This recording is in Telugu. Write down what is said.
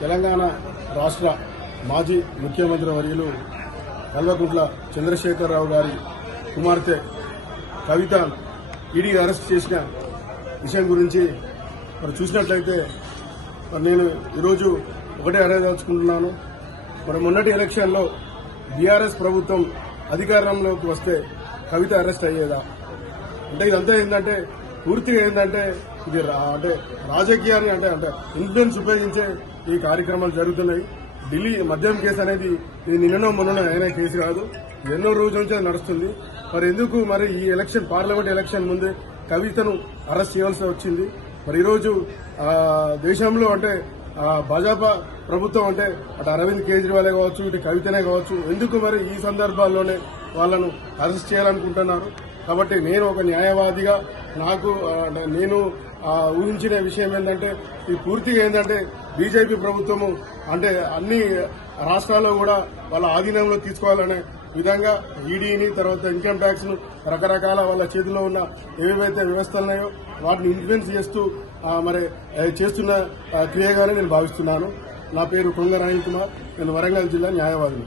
తెలంగాణ రాష్ట్ర మాజీ ముఖ్యమంత్రి వర్యులు కల్వకుంట్ల చంద్రశేఖరరావు గారి కుమార్తె కవిత ఈడీ అరెస్ట్ చేసిన విషయం గురించి మరి చూసినట్లయితే నేను ఈరోజు ఒకటే అడగదలుచుకుంటున్నాను. మరి మొన్నటి ఎలక్షన్లో బీఆర్ఎస్ ప్రభుత్వం అధికారంలోకి వస్తే కవిత అరెస్ట్ అయ్యేదా? అంటే ఇదంతా ఏంటంటే పూర్తిగా ఏంటంటే ఇది అంటే రాజకీయాన్ని అంటే ఇన్ఫ్లుయెన్స్ ఉపయోగించే ఈ కార్యక్రమాలు జరుగుతున్నాయి. ఢిల్లీ మద్యం కేసు అనేది ఇది నిన్ననో మొన్ననో అయిన కేసు కాదు, ఎన్నో రోజుల నుంచి అది నడుస్తుంది. మరి ఎందుకు మరి ఈ ఎలక్షన్ పార్లమెంట్ ఎలక్షన్ ముందే కవితను అరెస్ట్ చేయాల్సి వచ్చింది? మరి ఈరోజు దేశంలో అంటే భాజపా ప్రభుత్వం అంటే అటు అరవింద్ కేజ్రీవాలే కావచ్చు, ఇటు కవితనే కావచ్చు, ఎందుకు మరి ఈ సందర్భాల్లోనే వాళ్లను అరెస్ట్ చేయాలనుకుంటున్నారు? కాబట్టి నేను ఒక న్యాయవాదిగా నేను ఊహించిన విషయం ఏంటంటే ఈ పూర్తిగా ఏంటంటే బీజేపీ ప్రభుత్వము అంటే అన్ని రాష్ట్రాల్లో కూడా వాళ్ళ ఆధీనంలో తీసుకోవాలనే విధంగా ఈడీని తర్వాత ఇన్కమ్ ట్యాక్స్ ను రకరకాల వాళ్ళ చేతిలో ఉన్న ఏవేవైతే వ్యవస్థలు ఉన్నాయో వాటిని ఇన్ఫ్లుయెన్స్ చేస్తూ మరి చేస్తున్న క్రియగానే నేను భావిస్తున్నాను. నా పేరు కొంగ రాయల్ కుమార్, నేను వరంగల్ జిల్లా న్యాయవాదిని.